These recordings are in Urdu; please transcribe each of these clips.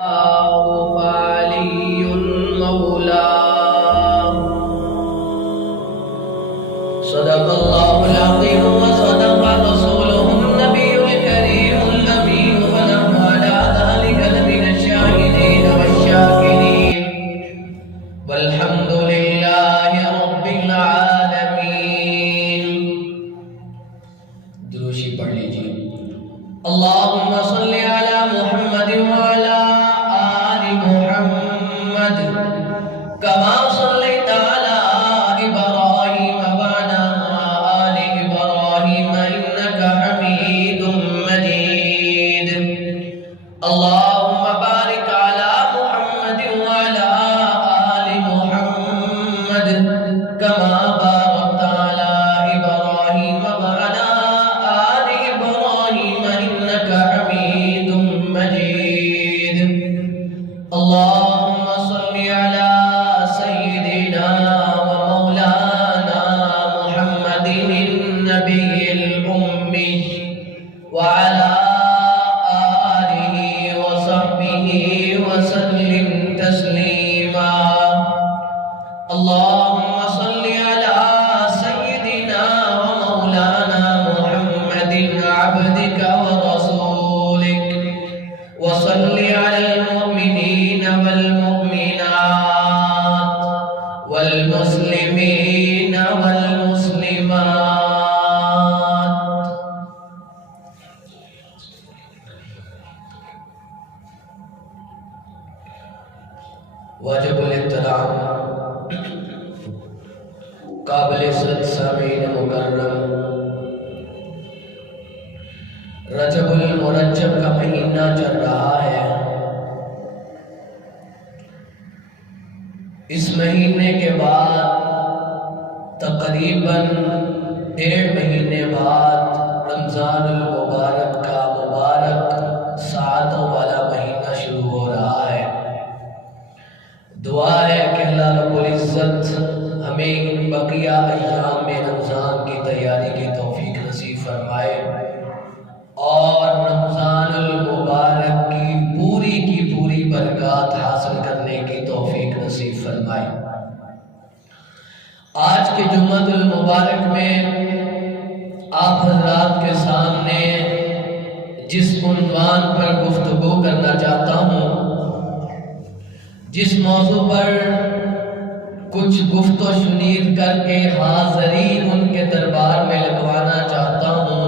فعلي مولاه صدق الله العظيم وصدق رسوله النبي الكريم الأمين ونحن على ذلك لمن الشاهدين والشاكرين والحمد لله رب العالمين. دروشی پڑھ لیجیے. اللهم صل على محمد وعلى آل محمد كما صليت على إبراهيم وعلى آل إبراهيم إنك حميد مجيد. اللهم بارك على محمد وعلى آل محمد كما باركت على إبراهيم وعلى آل إبراهيم إنك حميد مجيد. اللهم صل على سيدنا ومولانا محمد النبي الأمي وعلى آله وصحبه وسلم تسليما. اللهم صل على سيدنا ومولانا محمد عبدك ورسولك وصل على المؤمنين والمؤمنات والمسلمين والمسلمات. واجب الاحترام قابل عزت سامعین مکرم، رجب المرجب کا مہینہ چل رہا ہے. اس مہینے کے بعد تقریباً 1.5 مہینے بعد رمضان المبارک کا مبارک سعادتوں والا مہینہ شروع ہو رہا ہے. دعا ہے کہ اللہ رب العزت ہمیں ان بقیہ ایام میں رمضان کی تیاری کی توفیق نصیب فرمائے اور رمضان المبارک کی پوری برکات حاصل کرنے کی توفیق نصیب فرمائے. آج کے جمعۃ المبارک میں آپ حضرات کے سامنے جس عنوان پر گفتگو کرنا چاہتا ہوں، جس موضوع پر کچھ گفت و شنید کر کے حاضرین ان کے دربار میں لگوانا چاہتا ہوں،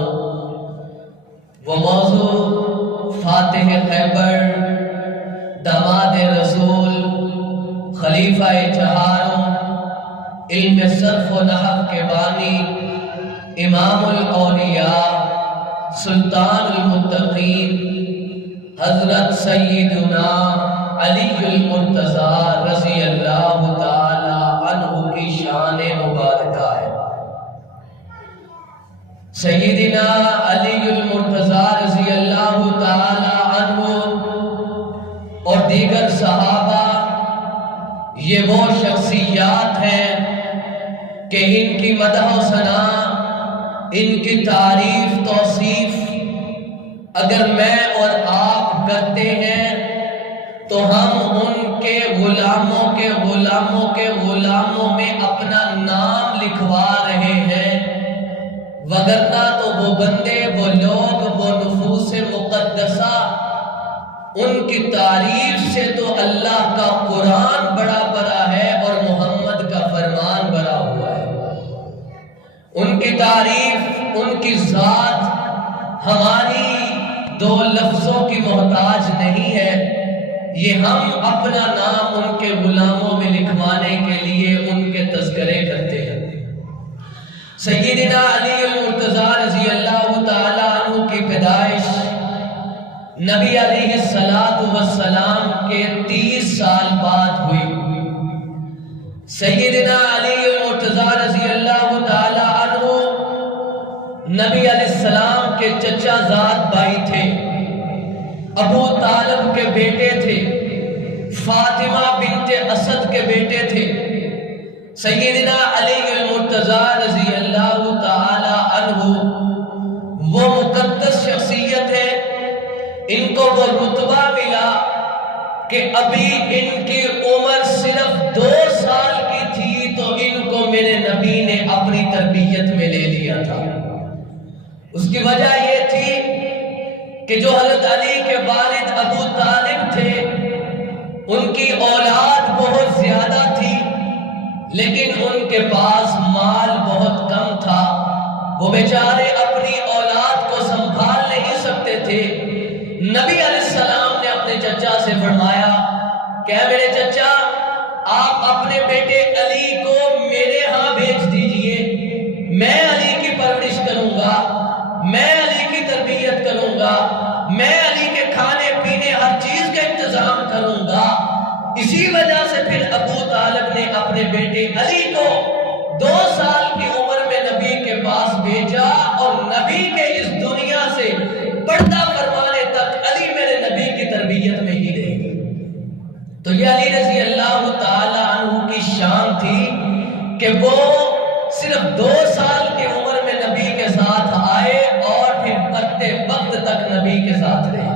وہ موضوع فاتح خیبر، داماد رسول، خلیفہ چہاروں، علم صرف و نحو کے بانی، امام الاولیاء، سلطان المتقین، حضرت سیدنا علی المرتضیٰ رضی اللہ تعالی عنہ کی شان مبارکہ ہے. سیدنا علی المرتضیٰ رضی اللہ تعالی عنہ اور دیگر صحابہ یہ وہ شخصیات ہیں کہ ان کی مدح و ثنا، ان کی تعریف توصیف اگر میں اور آپ کرتے ہیں تو ہم ان کے غلاموں میں اپنا نام لکھوا رہے ہیں، وگرنہ تو وہ بندے، وہ لوگ، وہ نفوس مقدسہ، ان کی تعریف سے تو اللہ کا قرآن بڑا بڑا ہے اور محمد کا فرمان بڑا ہوا ہے. ان کی تعریف، ان کی ذات ہماری 2 لفظوں کی محتاج نہیں ہے. یہ ہم اپنا نام ان کے غلاموں میں لکھوانے کے لیے ان کے تذکرے کرتے ہیں. سیدنا علی المرتضیٰ رضی اللہ تعالی عنہ کی پیدائش نبی علیہ السلام کے 30 سال بعد ہوئی. سیدنا علی المرتضیٰ رضی اللہ تعالی عنہ نبی علیہ السلام کے چچا زاد بھائی تھے، ابو طالب کے بیٹے تھے، فاطمہ بنت اسد کے بیٹے تھے. سیدنا علی المرتضیٰ رضی اللہ تعالی عنہ وہ مقدس شخصیت ہے، ان کو وہ رتبہ ملا کہ ابھی ان کی عمر صرف 2 سال کی تھی تو ان کو میرے نبی نے اپنی تربیت میں لے لیا تھا۔ اس کی وجہ یہ تھی کہ جو حضرت علی کے والد ابو طالب تھے ان کی اولاد بہت زیادہ تھی، لیکن ان کے پاس مال بہت کم تھا، وہ بیچارے اپنی اولاد کو سنبھال نہیں سکتے تھے۔ نبی علیہ السلام نے اپنے چچا سے فرمایا کہ اے میرے چچا، آپ اپنے بیٹے علی کو میرے ہاں بھیج دیجئے، میں علی کی پرورش کروں گا، میں علی کی تربیت کروں گا، میں علی کے کھانے پینے ہر چیز کا انتظام کروں گا۔ اسی وجہ سے پھر ابو طالب نے اپنے بیٹے علی کو 2 سال کی عمر میں نبی کے پاس بھیجا، اور نبی کے اس دنیا سے پردہ فرمانے تک علی میرے نبی کی تربیت میں ہی رہے گی۔ تو یہ علی رضی اللہ تعالی عنہ کی شان تھی کہ وہ صرف 2 سال کی عمر میں نبی کے ساتھ آئے اور پھر مرتے وقت تک نبی کے ساتھ رہے۔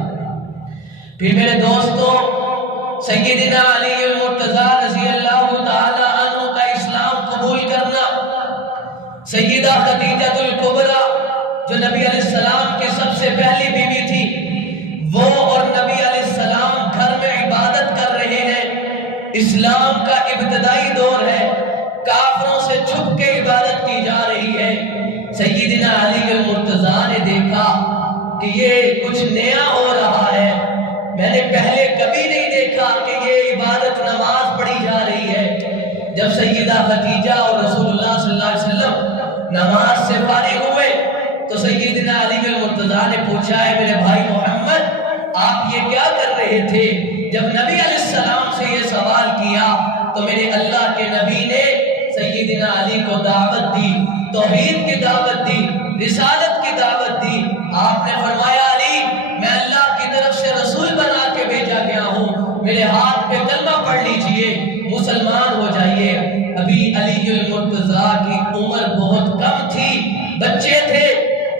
پھر میرے دوستوں، سیدنا علی المرتضی رضی اللہ تعالی عنہ کا اسلام قبول کرنا، سیدہ خدیجہ الکبریٰ جو نبی علیہ السلام کی سب سے پہلی بیوی تھی، وہ اور نبی علیہ السلام گھر میں عبادت کر رہے ہیں۔ اسلام کا ابتدائی دور ہے، کافروں سے چھپ کے عبادت کی جا رہی ہے۔ سیدنا علی المرتضی نے دیکھا کہ یہ کچھ نیا ہو رہا ہے، میں نے پہلے کبھی نہیں دیکھا کہ یہ عبادت نماز پڑھی جا رہی ہے۔ جب سیدہ خدیجہ اور رسول اللہ صلی اللہ علیہ وسلم نماز سے فارغ ہوئے تو سیدنا علی المرتضی نے پوچھا، ہے میرے بھائی محمد، آپ یہ کیا کر رہے تھے؟ جب نبی علیہ السلام سے یہ سوال کیا تو میرے اللہ کے نبی نے سیدنا علی کو دعوت دی، توحید کی دعوت دی، رسالت کی دعوت دی۔ آپ نے فرمایا، علی، میں اللہ کی طرف سے رسول بنا کے بھیجا گیا ہوں، میرے ہاتھ پہ کلمہ پڑھ لیجئے، مسلمان ہو جائیے۔ ابھی علی المرتضی کی عمر بہت کم تھی، بچے تھے۔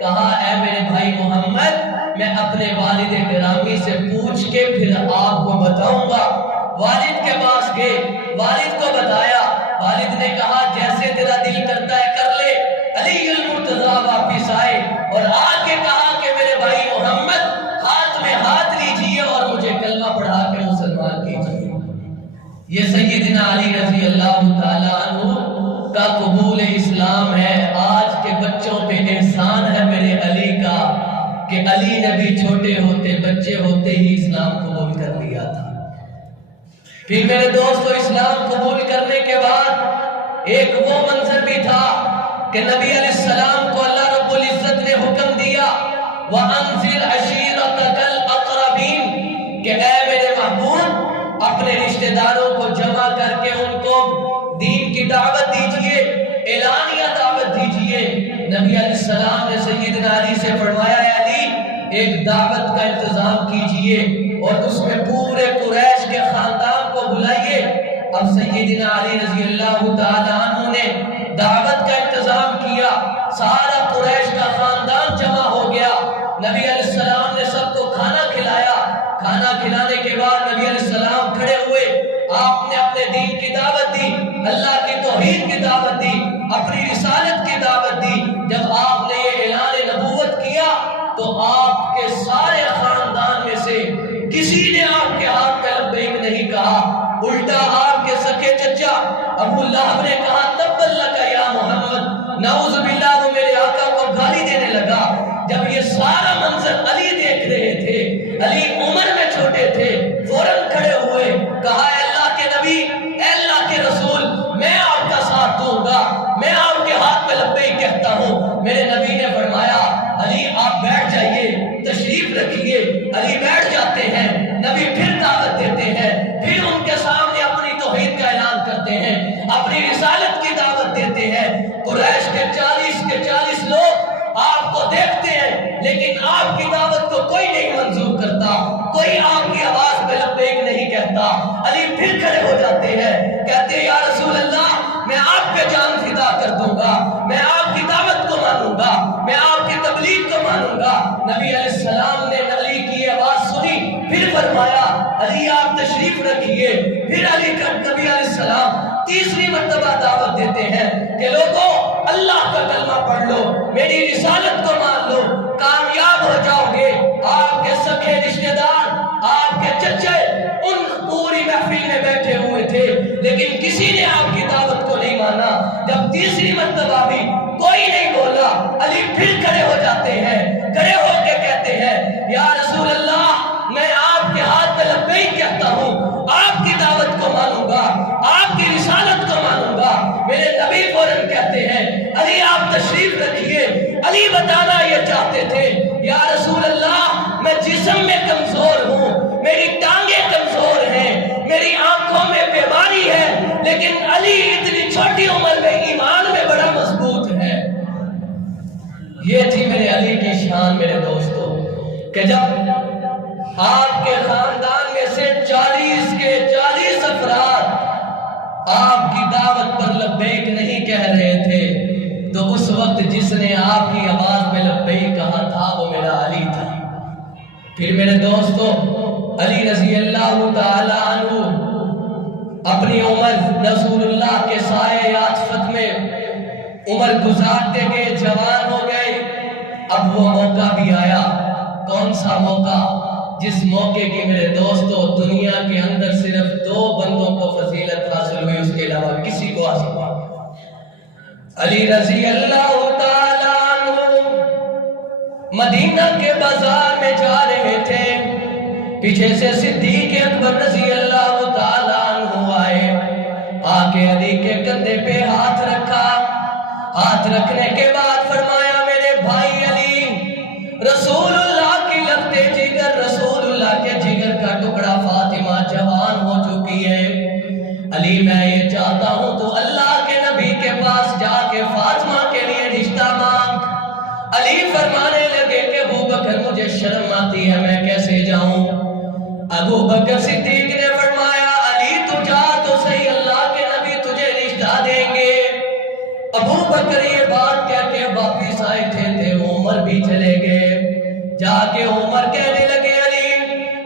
کہا، اے میرے بھائی محمد، میں اپنے والد گرامی سے پوچھ کے پھر آپ کو بتاؤں گا۔ والد کے پاس گئے، والد کو بتایا، والد نے کہا جیسے تیرا دل کرتا ہے کر لے۔ علی المرتضی واپس آئے اور آ کے کہا کہ میرے بھائی محمد، ہاتھ میں ہاتھ لیجئے اور مجھے کلمہ پڑھا کے مسلمان کیجئے۔ یہ سیدنا علی رضی اللہ تعالی عنہ کا قبول اسلام ہے۔ آج کے بچوں پہ احسان ہے میرے علی کا کہ علی نبی چھوٹے ہوتے، بچے ہوتے ہی اسلام قبول کر لیا تھا۔ پھر میرے دوستو، اسلام قبول کرنے کے بعد ایک وہ منظر بھی تھا کہ نبی علیہ السلام کو اللہ رب العزت نے حکم دیا، وَأَنذِرْ عَشِيرَتَكَ الْأَقْرَبِينَ، کہ اے میرے محبوب، اپنے رشتہ داروں کو جمع کر کے ان کو دین کی دعوت دیجئے، اعلانیہ دعوت دیجئے۔ نبی علیہ السلام نے سیدنا علی سے فرمایا، اے علی، ایک دعوت کا انتظام کیجئے اور اس میں پورے قریش کے خاندان کو بلائیے۔ اب سیدنا علی رضی اللہ تعالی عنہ نے دعوت کا انتظام کیا، سارا قریش کا خاندان جمع ہو گیا۔ نبی علیہ السلام نے سب کو کھانا کھلایا۔ کھانا کھلانے کے بعد نبی علیہ السلام کھڑے ہوئے، آپ نے اپنے دین کی دعوت دی، اللہ کی توحید کی دعوت دی، اپنی رسالت کی دعوت دی۔ جب آپ نے یہ اعلان نبوت کیا تو آپ کے سارے خاندان میں سے کسی نے آپ کے ہاتھ پہ لبیک نہیں کہا، الٹا آپ کے سکے چچا ابو لہب نے کہا، تبا لک یا محمد، نعوذ باللہ، وہ میرے آقا کو گالی دینے لگا۔ جب یہ سارا منظر علی دیکھ رہے تھے، علی عمر میں چھوٹے تھے، فوراً کھڑے ہوئے، کہا، اے اللہ کے نبی، اے اللہ کے رسول، میں آپ کا ساتھ دوں گا، میں آپ کے ہاتھ پہ لبیک کہتا ہوں۔ میرے نبی نے فرمایا، علی آپ بیٹھ جائیے، تشریف رکھیے۔ علی بیٹھ جاتے ہیں، نبی پھر دعوت دیتے ہیں، پھر ان کے سامنے اپنی توحید کا اعلان کرتے ہیں، اپنی رسالت کی دعوت دیتے ہیں۔ قریش کے 40 لوگ آپ کو دیکھتے ہیں، لیکن آپ کی دعوت کو کوئی نہیں منظور کرتا، کوئی آپ کی آواز پہ لبیک نہیں کہتا۔ علی پھر کھڑے ہو جاتے ہیں، کہتے ہیں، یا رسول اللہ، میں آپ پہ جان فدا کر دوں گا، میں آپ کی دعوت کو مانوں گا، میں آپ کی تبلیغ کو مانوں گا۔ نبی علیہ السلام نے علی کی آواز سنی، پھر فرمایا علی آپ تشریف رکھیے. پھر علی کا نبی علیہ السلام تیسری مرتبہ دعوت دیتے ہیں کہ لوگوں اللہ کا کلمہ پڑھ لو, میری رسالت کو مان لو, کامیاب ہو جاؤ گے. آپ کے سگے رشتہ دار, آپ کے چچے ان پوری محفل میں بیٹھے ہوئے تھے, لیکن کسی نے آپ کی دعوت کو نہیں مانا. جب تیسری مرتبہ بھی کوئی نہیں بولا, علی پھر کھڑے ہو جاتے ہیں, کھڑے ہو کے کہتے ہیں یا رسول اللہ میں آپ کے ہاتھ پہ لبیک کہتا ہوں, آپ کی دعوت کو مانوں گا, آپ کی رسالت کو مانوں گا. میرے نبی فوراً کہتے ہیں علی آپ تشریف رکھیے. علی بتانا یہ چاہتے تھے یا رسول اللہ میں جسم میں کمزور ہوں, میری ٹانگیں کمزور ہیں, میری آنکھوں میں بیماری ہے, لیکن علی اتنی چھوٹی عمر میں ایمان میں بڑا مضبوط ہے. یہ تھی میرے علی کی شان میرے دوستو, کہ جب آپ کے خاندان میں سے 40 افراد آپ کی دعوت پر لبیک نہیں کہہ رہے تھے, تو اس وقت جس نے آپ کی آواز میں لبیک کہا تھا وہ میرا علی تھا. پھر میرے دوستو علی رضی اللہ تعالی عنہ اپنی عمر رسول اللہ کے سائے عاطفت میں عمر گزارتے گئے, جوان ہو گئے. اب وہ موقع بھی آیا. کون سا موقع؟ جس موقع کی میرے دوستو دنیا کے اندر صرف 2 بندوں کو فضیلت حاصل ہوئی, اس کے علاوہ کسی کو حاصل نہیں. علی رضی اللہ تعالی عنہ مدینہ کے بازار میں جا رہے تھے, پیچھے سے صدیق اکبر رضی اللہ تعالی عنہ آئے, آ کے علی کے کندھے پہ ہاتھ رکھا. ہاتھ رکھنے کے بعد فرمایا میرے بھائی علی, رسول اللہ کی لگتے جگر, رسول اللہ کے جگر کا ٹکڑا فاطمہ جوان ہو چکی ہے. علی میں یہ چاہتا ہوں تو اللہ کے نبی کے پاس جا کے فاطمہ کے لیے رشتہ مانگ. علی فرمانے لگے کہ ابو بکر مجھے شرم آتی ہے, میں کیسے جاؤں. ابو بکر صدیق نے فرمایا علی تو جا تو صحیح, اللہ کے نبی تجھے رشتہ دیں گے. ابو بکر یہ بات کہہ کے واپس آئے تھے عمر بھی چلے گئے. جا کے عمر کہنے لگے علی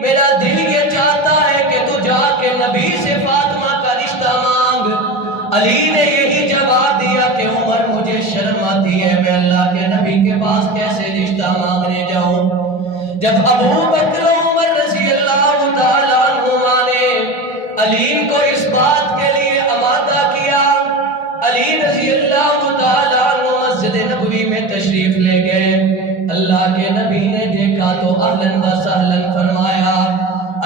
میرا دل یہ چاہتا ہے کہ تو جا کے نبی سے فاطمہ کا رشتہ مانگ. علی نے یہی جواب دیا کہ عمر مجھے شرم آتی ہے, میں اللہ کے نبی کے پاس کیسے رشتہ مانگنے جاؤں. جب ابو بکر عمر رضی اللہ تعالی عنہما نے علی کو اس بات کے لیے آمادہ کیا, علی رضی اللہ تعالی عنہ مسجد نبوی میں تشریف لے گئے. اللہ کے نبی نے دیکھا تو اہلاً و سہلاً فرمایا.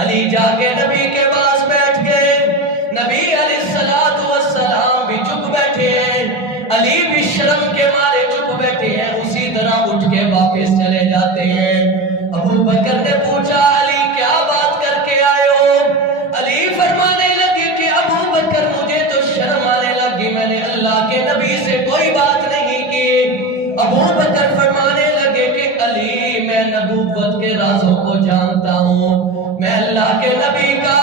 علی جا کے نبی کے پاس بیٹھ گئے. نبی علیہ السلام بھی چپ بیٹھے ہیں, علی بھی شرم کے مارے چپ بیٹھے ہیں, اسی طرح اٹھ کے واپس چلے جاتے ہیں. ابو بکر نے پوچھا علی کیا بات کر کے آئے ہو. علی فرمانے لگے کہ ابو بکر مجھے تو شرم آنے لگی, میں نے اللہ کے نبی سے کوئی بات نہیں کی. ابو بکر فرمانے لگے کہ علی میں نبوت کے رازوں کو جانتا ہوں, میں اللہ کے نبی کا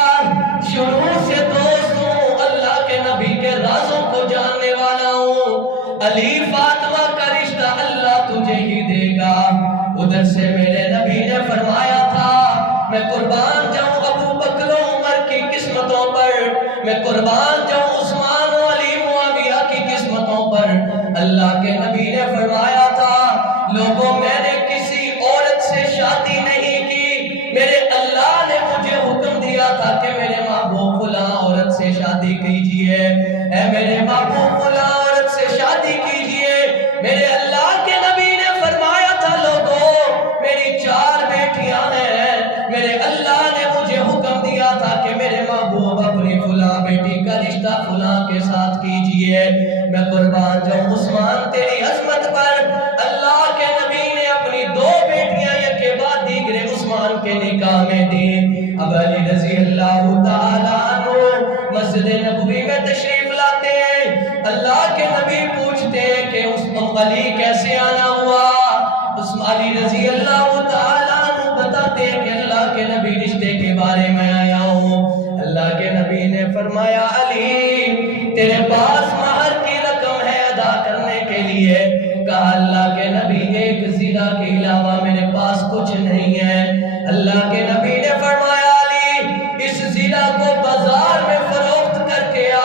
شروع سے دوست ہوں, اللہ کے نبی کے رازوں کو جاننے والا ہوں. علی فاطمہ کا رشتہ اللہ تجھے ہی دے گا. ادھر سے میرے نبی نے فرمایا تھا میں قربان جاؤں ابو بکر و عمر کی قسمتوں پر, میں قربان جاؤں عثمان و علی معاویہ کی قسمتوں پر. اللہ کے نبی نے فرمایا تھا لوگوں میں نے کسی عورت سے شادی نہیں کی, میرے اللہ نے مجھے حکم دیا تھا کہ میرے محبوب فلاں عورت سے شادی کیجئے, اے میرے محبوب فلاں عورت سے شادی کیجئے. میرے اللہ کے نبی نے فرمایا تھا لوگوں میری 4 بیٹیاں ہیں, میرے اللہ نے مجھے حکم دیا تھا کہ میرے محبوب اپنی فلاں بیٹی کا رشتہ فلاں کے ساتھ کیجئے. میں قربان جاؤں عثمان تیری عظمت پر. اللہ کے نبی نے اپنی 2 بیٹیاں یک کے بعد دیگرے عثمان کے نکاح میں دی. اب علی رضی اللہ تعالی عنہ مسجد نبوی میں تشریف لاتے ہیں. اللہ کے نبی پوچھتے ہیں کہ اس علی کیسے آنا ہوا. اس علی رضی اللہ تعالی عنہ بتاتے ہیں کہ اللہ کے نبی رشتے کے بارے میں آیا ہوں. اللہ کے نبی نے فرمایا علی تیرے پاس مہر کی رقم ہے ادا کرنے کے لیے. کہا اللہ کے نبی 1 زیرہ کے علاوہ میرے پاس کچھ نہیں ہے. اللہ کے نبی نے فرمایا کو بازار میں فروخت کر کے آ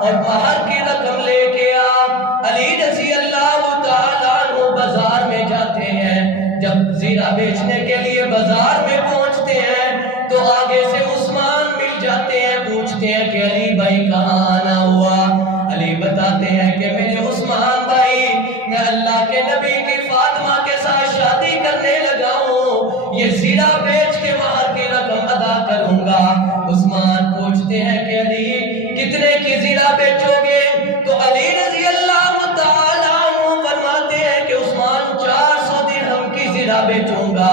اور مہر کی رقم لے کے آ۔ علی رضی اللہ تعالیٰ عنہ بازار میں جاتے ہیں، جب زیرہ بیچنے کے لیے بازار میں پہنچتے ہیں تو آگے سے عثمان مل جاتے ہیں، پوچھتے ہیں کہ علی بھائی کہاں آنا ہوا؟ علی بتاتے ہیں کہ میرے عثمان بھائی، میں اللہ کے نبی کی فاطمہ کے ساتھ شادی کرنے لگا ہوں، یہ زیرہ بیچ کے مہر کی رقم ادا کروں گا۔ عثمان پوچھتے ہیں کہ علی کتنے کی زیرہ بیچو گے؟ تو علی رضی اللہ تعالیٰ عنہ فرماتے ہیں کہ عثمان 400 درہم کی زیرہ بیچوں گا۔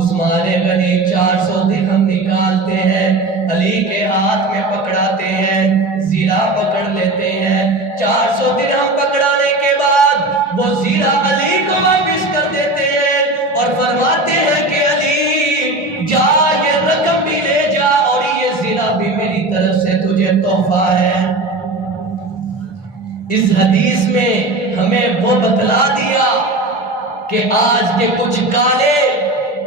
عثمان غنی 400 درہم نکالتے ہیں، علی کے ہاتھ میں پکڑاتے ہیں، زیرہ پکڑ لیتے ہیں۔ 400 درہم پکڑانے کے بعد وہ زیرہ علی کو واپس کر دیتے ہیں اور فرماتے ہیں کہ علی جا، یہ رقم بھی لے جا اور یہ زیرہ بھی میری طرف سے تجھے تحفہ ہے۔ اس حدیث میں ہمیں وہ بتلا دیا کہ آج کے کچھ کالے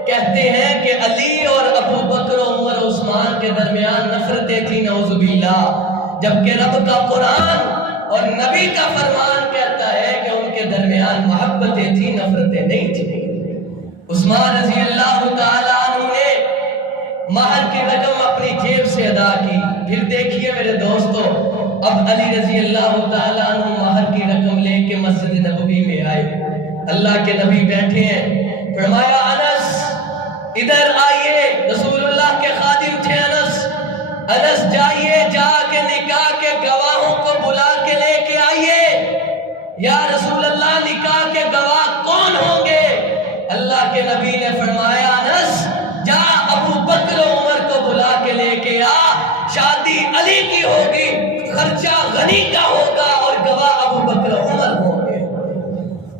کہتے ہیں کہ علی اور ابو بکر و عمر و عثمان کے درمیان نفرتیں تھیں، نعوذ باللہ، جبکہ رب کا قرآن اور نبی کا فرمان کہتا ہے کہ ان کے درمیان محبتیں تھیں، نفرتیں نہیں تھیں۔ عثمان رضی اللہ تعالیٰ عنہ نے مہر کی رقم اپنی جیب سے ادا کی۔ پھر دیکھیے میرے دوستو، اب علی رضی اللہ تعالیٰ عنہ مہر کی رقم لے کے مسجد نبوی میں آئے، اللہ کے نبی بیٹھے ہیں، فرمایا انس ادھر آئیے، رسول اللہ کے خادم تھے انس جائیے، جا کے نکاح کے گواہوں کو بلا کے لے کے آئیے۔ یا رسول اللہ نکاح کے گواہ کون ہوں گے؟ اللہ کے نبی نے فرمایا انس جا ابو بکر و عمر کو بلا کے لے کے آ، شادی علی کی ہوگی، خرچہ غنی کا ہوگا اور گواہ ابو بکر و عمر ہوں گے۔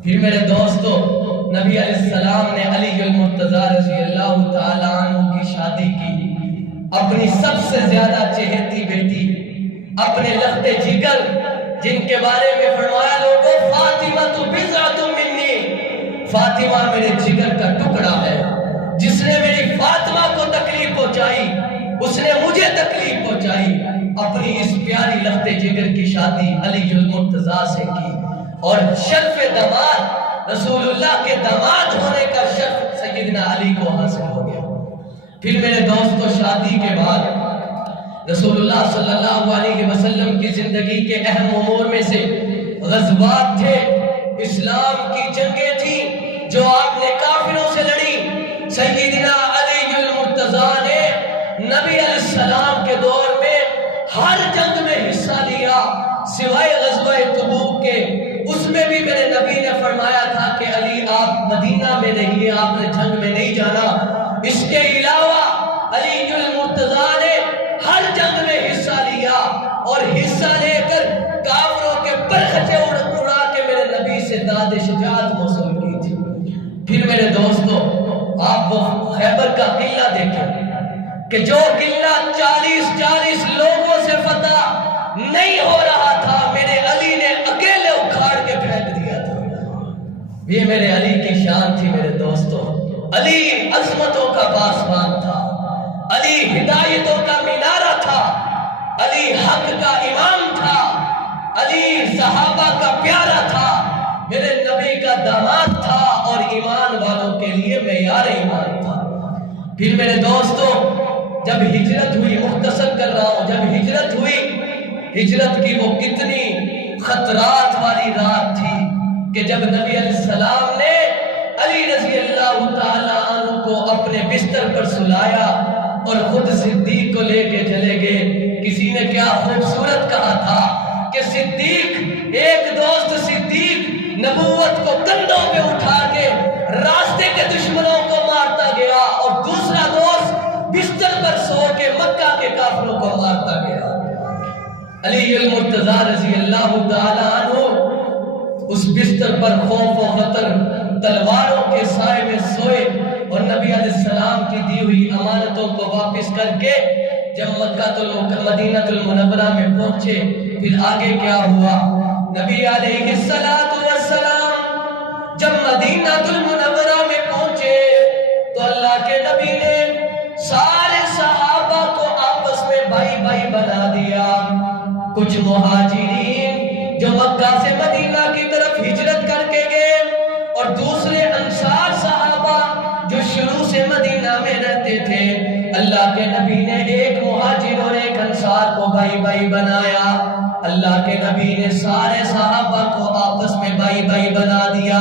پھر میرے دوستو، نبی علیہ السلام نے علی المرتضیٰ رضی اللہ تعالیٰ عنہ کی شادی کی، اپنی سب سے زیادہ چہیتی بیٹی، اپنے لخت جگر، جن کے بارے میں فرمایا لوگوں فاطمہ تو بضعۃ منی، فاطمہ میرے جگر کا ٹکڑا ہے، جس نے میری فاطمہ کو تکلیف پہنچائی اس نے مجھے تکلیف پہنچائی۔ اپنی اس پیاری لخت جگر کی شادی علی المرتضیٰ سے کی اور شرف داماد، رسول اللہ کے داماد ہونے کا شرف سیدنا علی کو حاصل ہو گیا۔ پھر میرے دوستو، شادی کے بعد رسول اللہ صلی اللہ علیہ وسلم کی زندگی کے اہم امور میں سے غزوات تھے، اسلام کی جنگیں تھیں جو آپ نے کافروں سے لڑی۔ سیدنا علی المرتضیٰ نے نبی علیہ السلام کے دور میں ہر جنگ میں حصہ لیا سوائے غزوہ تبوک کے، اس میں بھی میرے نبی نے فرمایا تھا کہ علی آپ مدینہ میں رہیے، آپ نے جنگ میں نہیں جانا۔ اس کے علاوہ علی المرتضیٰ نے ہر جنگ میں حصہ لیا اور حصہ لے کر کافروں کے پرخچے اڑا کے میرے نبی سے داد شجاعت موصول کی تھی۔ پھر میرے دوستو، آپ وہ خیبر کا قلعہ دیکھیں کہ جو قلعہ 40 لوگوں سے فتح نہیں ہو رہا تھا، میرے علی نے اکیلے اکھاڑ کے پھینک دیا تھا۔ یہ میرے علی کی شان تھی میرے دوستو۔ علی عظمتوں کا پاسبان تھا، علی ہدایتوں کا مینارہ تھا، علی حق کا امام تھا، علی صحابہ کا پیارا تھا، میرے نبی کا داماد تھا اور ایمان والوں کے لیے معیار ایمان تھا۔ پھر میرے دوستو، جب ہجرت ہوئی، مختصر کر رہا ہوں، جب ہجرت ہوئی، ہجرت کی وہ کتنی خطرات والی رات تھی کہ جب نبی علیہ السلام نے علی رضی اللہ تعالیٰ عنہ کو اپنے بستر پر سلایا اور خود صدیق کو لے کے چلے گئے۔ کسی نے کیا خوبصورت کہا تھا کہ صدیق، ایک دوست صدیق نبوت کو کندھوں پہ اٹھا کے راستے کے دشمنوں کو مارتا گیا اور دوسرا دوست بستر پر سو کے مکہ کے کافروں کو مارتا گیا۔ علی المرتضیٰ رضی اللہ تعالیٰ عنہ اس بستر پر خوف و خطر تلواروں کے سائے میں سوئے اور نبی علیہ السلام کی دی ہوئی امانتوں کو واپس کر کے جب مدینہ المنورہ میں پہنچے، پھر آگے کیا ہوا؟ نبی علیہ السلام جب مدینہ المنورہ میں پہنچے تو اللہ کے نبی نے سارے صحابہ کو آپس میں بھائی بھائی بنا دیا۔ کچھ مہاجرین جو مکہ سے مدینہ کی طرف ہجرت کر کے گئے، اور دوسرے انصار صحابہ جو شروع سے مدینہ میں رہتے تھے، اللہ کے نبی نے ایک مہاجر اور ایک انصار کو بھائی بھائی بنایا۔ اللہ کے نبی نے سارے صحابہ کو آپس میں بھائی بھائی بنا دیا۔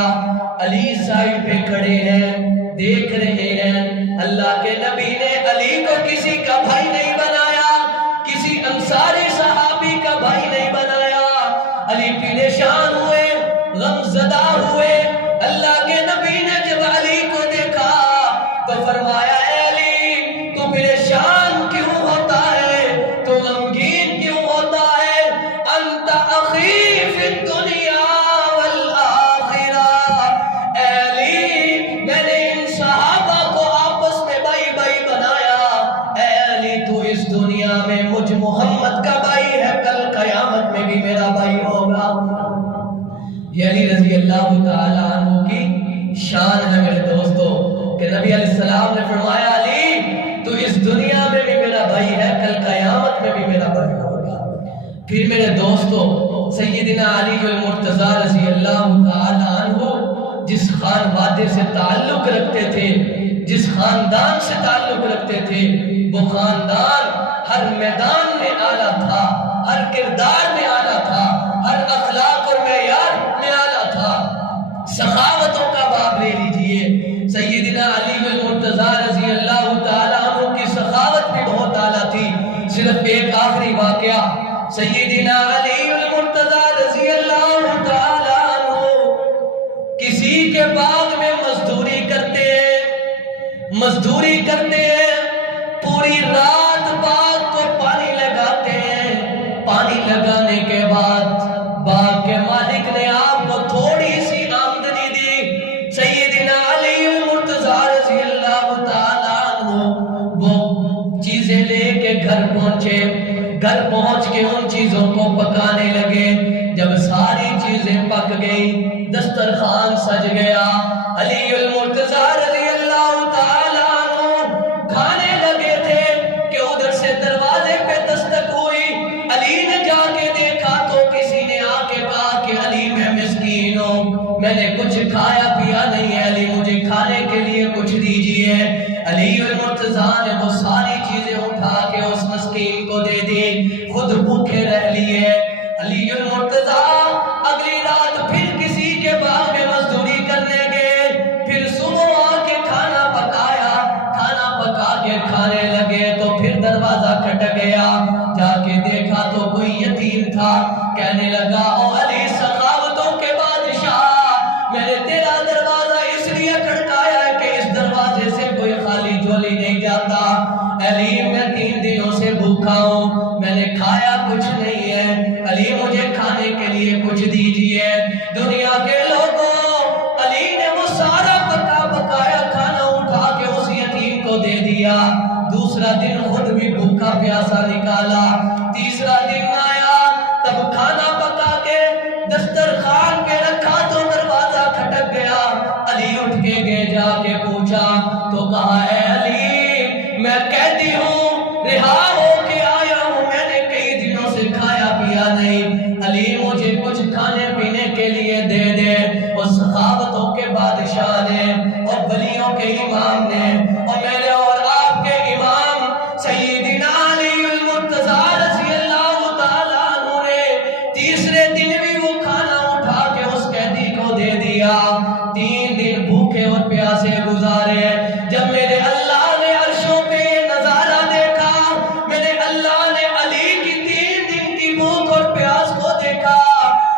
علی سائڈ پہ کھڑے ہیں، دیکھ رہے ہیں۔ اللہ کے نبی نے علی کو کسی کا بھائی نہیں بنایا، کسی انصاری صحابی کا بھائی نہیں بنایا۔ علی پریشان ہوئے، غم زدہ ہوئے۔ اللہ کے نبی نے جب علی کو دیکھا تو فرمایا، اے علی تو پریشان کیوں ہوتا ہے، تو غمگین کیوں ہوتا ہے؟ انت اخی فی الدنیا والآخرہ۔ اے علی میں نے ان صحابہ کو آپس میں بھائی بھائی بنایا، اے علی تو اس دنیا میں مجھ محمد کا بھائی ہے، کل قیامت میں بھی میرا بھائی ہوگا۔ یہ علی رضی اللہ تعالیٰ عنہ کی شان ہے میرے دوستو، کہ نبی علیہ السلام نے فرمایا، علی تو اس دنیا میں بھی میرا بھائی ہے، کل قیامت میں بھی میرا بھائی ہوگا۔ پھر میرے دوستو، سیدنا علی المرتضیٰ رضی اللہ تعالیٰ عنہ جس خانوادے سے تعلق رکھتے تھے، جس خاندان سے تعلق رکھتے تھے، وہ خاندان ہر میدان میں اعلیٰ تھا، ہر کردار میں اعلیٰ تھا، ہر اخلاق اور معیار میں اعلیٰ تھا۔ سخاوتوں کا باب لے لیجئے، سیدنا علی المرتضیٰ رضی اللہ تعالیٰ عنہ کی سخاوت بھی بہت اعلیٰ تھی۔ صرف ایک آخری واقعہ، سیدنا علی المرتضیٰ رضی اللہ تعالیٰ عنہ کسی کے باغ میں مزدوری کرتے ہیں، مزدوری کرتے ہیں، پوری رات باغ کو پانی لگاتے ہیں۔ پانی لگانے کے بعد باغ کے مالک نے آپ کو تھوڑی سی آمدنی دی۔ سیدنا علی المرتضیٰ رضی اللہ تعالیٰ عنہ وہ چیزیں لے کے گھر پہنچے، گھر پہنچ کے ان چیزوں کو پکانے لگے۔ جب ساری چیزیں پک گئی، دسترخوان سج گیا، علی المرتضیٰ رضی اللہ تعالیٰ عنہ کھانے لگے تھے کہ ادھر سے دروازے پہ دستک ہوئی۔ علی نے جا کے دیکھا تو کسی نے آ کے کہا کہ علی میں مسکین ہوں، میں نے کچھ کھایا پیا نہیں ہے، علی مجھے کھانے کے لیے کچھ دیجیے۔ علی المرتضیٰ نے وہ ساری چیزیں اٹھا کے اس مسکین کو دے دی، خود بھوکے رہ لیے۔ علی المرتضیٰ اگلی رات پھر کسی کے باغ میں مزدوری کرنے گئے، پھر صبح آ کے کھانا پکایا، کھانا پکا کے کھانے لگے تو پھر دروازہ کھٹک گیا۔ جا کے دیکھا تو کوئی یتیم تھا، کہنے لگا، او علی سخاوتوں کے بادشاہ، میں نے تیرا دروازہ اس لیے کھٹکایا ہے کہ اس دروازے سے کوئی خالی جھولی نہیں جاتا۔ علی میں 3 دنوں سے بھوکا ہوں، میں نے کھایا کچھ نہیں ہے، علی مجھے کھانے کے لیے کچھ دیجیے۔ دنیا کے لوگوں، علی نے وہ سارا پکا پکایا کھانا اٹھا کے اس یتیم کو دے دیا۔ دوسرا دن خود بھی بھوکا پیاسا نکالا۔ تیسرا دن آیا، تب کھانا پکا کے دسترخوان پہ رکھا تو دروازہ کھٹک گیا۔ علی اٹھ کے گئے، جا کے پوچھا تو کہا، اے علی میں قیدی ہوں، رہا ہو کے آیا ہوں، میں نے کئی دنوں سے کھایا پیا نہیں، علی مجھے کچھ کھانے پینے کے لیے دے دے۔ اور سخاوتوں کے بادشاہ نے اور ولیوں کے امام نے اور میرے اور آپ کے امام سیدنا علی المرتضیٰ رضی اللہ تعالیٰ عنہ نے تیسرے دن بھی وہ کھانا اٹھا کے اس قیدی کو دے دیا۔ 3 دن بھوکے اور پیاسے گزارے۔ جب میرے اللہ نے عرشوں پہ یہ نظارہ دیکھا، میرے اللہ نے علی کی 3 دن کی بھوک اور پیاس کو دیکھا،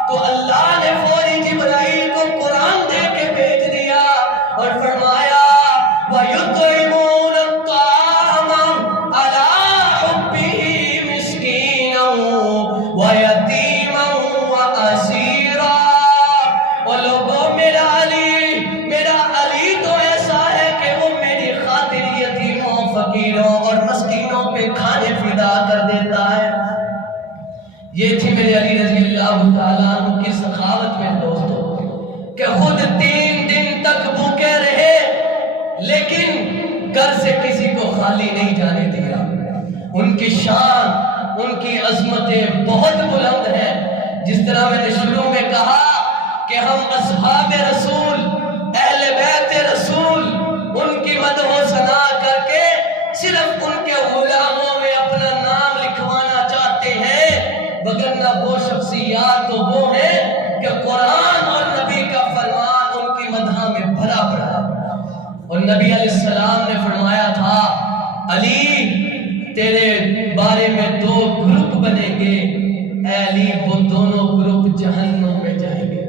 تو اللہ نے فوری جبرائیل کو قرآن دے کے بھیج دیا اور فرمایا، وَيُطْعِمُونَ الطَّعَامَ عَلَىٰ حُبِّهِ مِسْكِينًا وَيَتِيمًا وَأَسِيرًا۔ وہ لوگوں، میرا علی تو ایسا ہے کہ وہ میری خاطر یتیموں، فقیروں اور مسکینوں پہ کھانے فدا کر دیتا ہے۔ یہ تھی میرے علی رضی اللہ تعالیٰ عنہ کی سخاوت میں دوستو، کہ خود 3 دن تک بھوکے رہے، لیکن گھر سے کسی کو خالی نہیں جانے دیا۔ ان کی شان، ان کی عظمتیں بہت بلند ہیں۔ جس طرح میں نے شروع میں کہا کہ ہم اصحاب رسول، اہل بیت رسول، ان کی مدح و ثنا کر کے صرف ان کے غلاموں میں اپنا نام لکھوانا چاہتے ہیں، وگرنہ وہ شخصیات تو وہ ہیں کہ قرآن اور نبی کا فرمان ان کی مدح میں بھرا پڑا ہے۔ اور نبی علیہ السلام نے فرمایا تھا، علی تیرے بارے میں دو گروپ بنیں گے، اے علی وہ دونوں گروپ جہنم میں جائیں گے۔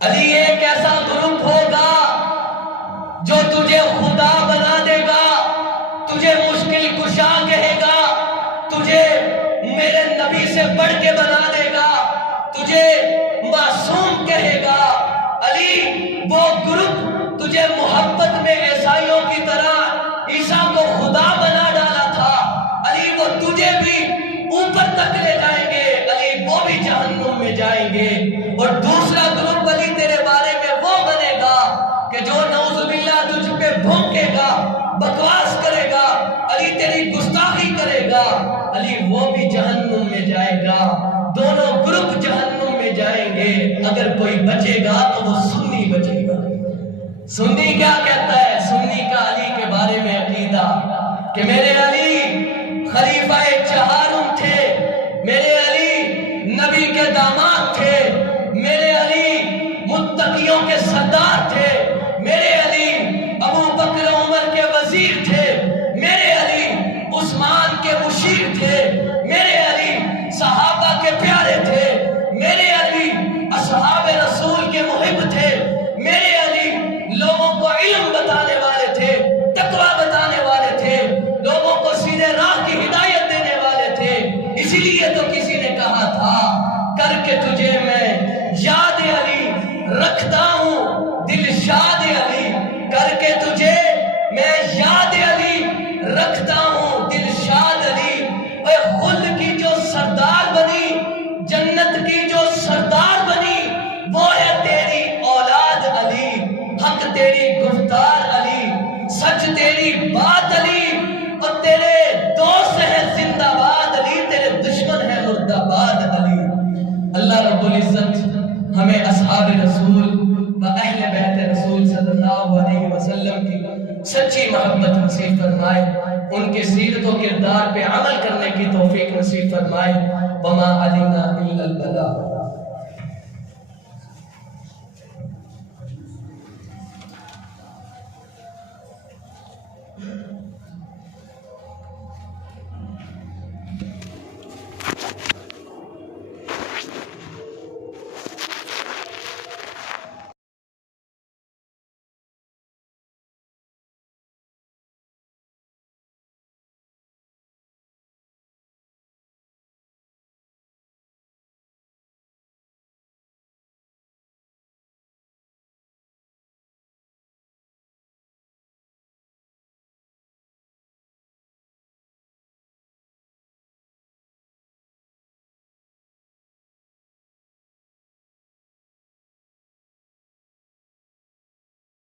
علی ایک ایسا گروپ ہوگا جو تجھے خدا بنا دے گا، تجھے مشکل کشا کہے گا، تجھے میرے نبی سے بڑھ کے بنا دے گا، تجھے معصوم کہے گا۔ علی وہ گروپ تجھے محبت میں عیسائیوں کی طرح عیسیٰ کو خدا بنا ڈالا تھا، علی وہ تجھے بھی اوپر تک لے جائیں گے، علی وہ بھی جہنم میں جائیں گے۔ اور دوسرا گروپ علی تیرے بارے میں وہ بنے گا کہ جو نعوذ باللہ تجھ پہ بھونکے گا، بکواس کرے گا، علی تیری گستاخی کرے گا، علی وہ بھی جہنم میں جائے گا۔ دونوں گروپ جہنم میں جائیں گے۔ اگر کوئی بچے گا تو وہ سنی بچے گا۔ سنی کیا کہتا ہے؟ سنی کا علی کے بارے میں عقیدہ کہ میرے علی خلیفہ چہارم تھے، میرے علی نبی کے داماد تھے، میرے علی متقیوں کے سردار تھے، میرے علی ابو بکر عمر کے وزیر تھے، میرے علی عثمان کے مشیر تھے، میرے علی صحابہ کے پیارے تھے، میرے علی اصحاب رسول کے محب تھے، میرے علی لوگوں کو علم بتانے والے تھے، تقویٰ بتانے والے تھے، لوگوں کو سیدھے راہ کی ہدایت دینے والے تھے۔ اسی لیے تو کسی نے کہا تھا، کر کے تجھے میں یاد علی رکھتا ہوں دل شاد علی، کر کے تجھے میں یاد علی رکھتا ہوں دل شاد علی۔ اے خلد کی جو سردار بنی، جنت کی جو سردار بنی، وہ ہے تیری اولاد علی، حق تیری گفتار علی، سچ تیری بات علی، اور تیرے دوست ہیں زندہ باد علی، تیرے دشمن ہیں مرد آباد علی۔ اللہ رب العزت ہمیں اصحاب رسول و اہل بیت رسول صلی اللہ علیہ وسلم کی سچی محبت نصیب فرمائے، ان کے سیرت و کردار پہ عمل کرنے کی توفیق نصیب فرمائے۔ وما علینا الا البلاغ۔